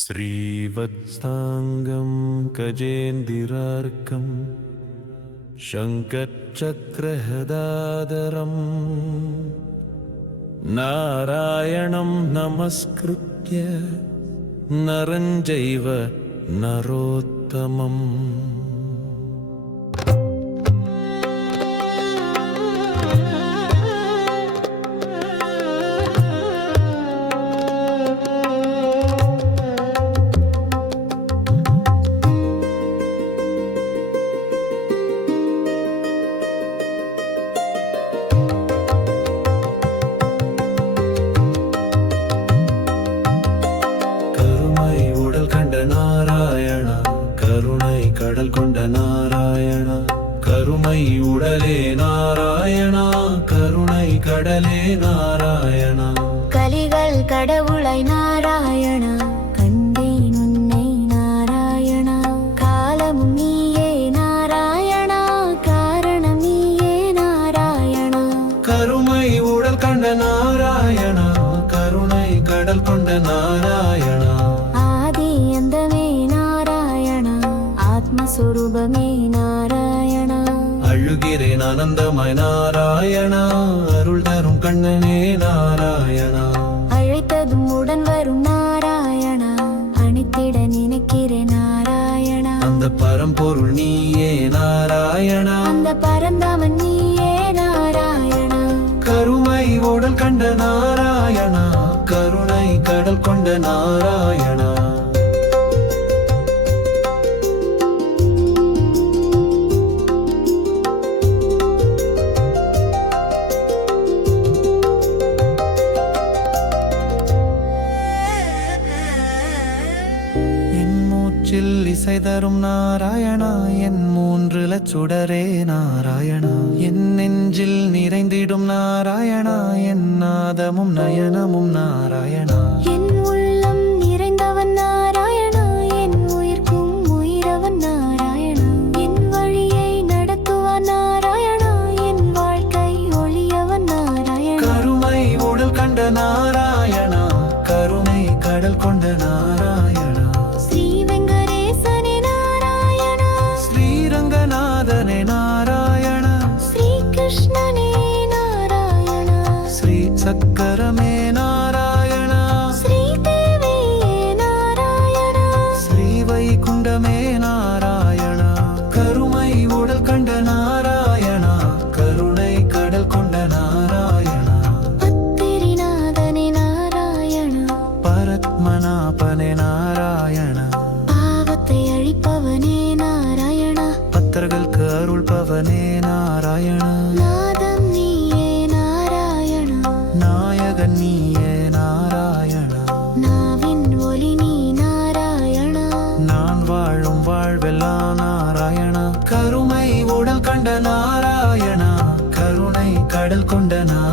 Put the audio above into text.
श्रीवत्साङ्गं गजेन्दिरार्कं शङ्खचक्रहदादरम् नारायणं नमस्कृत्य नरञ्जैव नरोत्तमम् கடலே நாராயணா. கலிகள் கடவுளை நாராயணா. கண்டேன் உன்னை நாராயணா. காலமும் நீயே நாராயணா. காரணம் நீயே நாராயணா. கருமை உடல் கண்ட நாராயணா. கருணை கடல் கொண்ட நாராயணா. ஆதி அந்தமே நாராயணா. ஆத்மஸ்வரூபமே நாராயணா. அழுகிறேன் ஆனந்தமாய் நாராயணா. அருள் தரும் கண்ணனே நாராயணா. அழைத்ததும் உடன் வரும் நாராயணா. அணித்திட நினைக்கிறேன் நாராயணா. அந்த பரம்பொருள் நீயே நாராயணா. அந்த பரந்தாமன் நீயே நாராயணா. கருமை உடல் கண்ட நாராயணா. கருணை கடல் கொண்ட நாராயணா. தரும் நாராயணா என் மூன்று லச்சுடரே நாராயணா. என் நெஞ்சில் நிறைந்திடும் நாராயணா என் நாதமும் நயனமும் நாராயணா. என் உள்ளம் நிறைந்தவன் நாராயணா என் உயிர்க்கும் உயிரவன் நாராயணா. என் வழியை நடத்துவான் நாராயணா என் வாழ்க்கை ஒளியவன் நாராயணா. கருமை உடல் கண்ட நாராயணா கருணை கடல் கொண்ட நாராயணா ನಾದನೆ ನಾರಾಯಣ ಶ್ರೀ ಕೃಷ್ಣನೇ ನಾರಾಯಣ ಶ್ರೀ ಸಕ್ಕರ ಮೇ ನಾರಾಯಣ பக்தர்களுக்கு அருள் பவனே நாராயணா. நாதம் நீயே நாராயணா. நாயகன் நீயே நாராயணா. நாவின் ஒளி நீ நாராயணா. நான் வாழும் வாழ்வெல்லாம் நாராயணா. கருமை உடல் கண்ட நாராயணா. கருணை கடல் கொண்ட நாராயணா